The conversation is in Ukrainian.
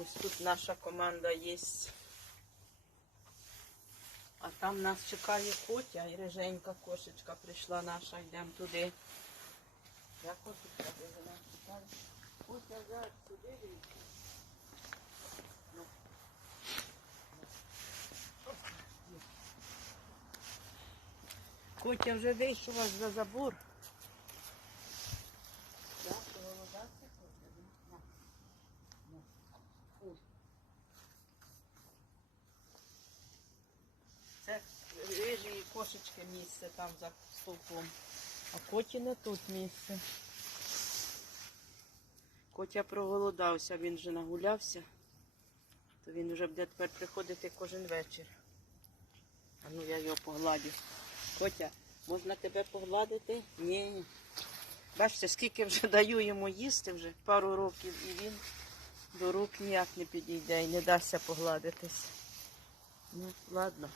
Ось тут наша команда є. А там нас чекає Котя і Реженька кошечка прийшла наша, йдемо туди. Я кошечка, де вона чекає. Котя зараз туди дивіться. Ну. Котя вже вийшов за забор. Кошечки місце там за стовпом. А коті не тут місце. Котя проголодався, він вже нагулявся, то він вже буде тепер приходити кожен вечір. А ну я його погладю. Котя, можна тебе погладити? Ні. Бачите, скільки вже даю йому їсти вже пару років і він до рук ніяк не підійде і не дасться погладитись. Ну, ладно.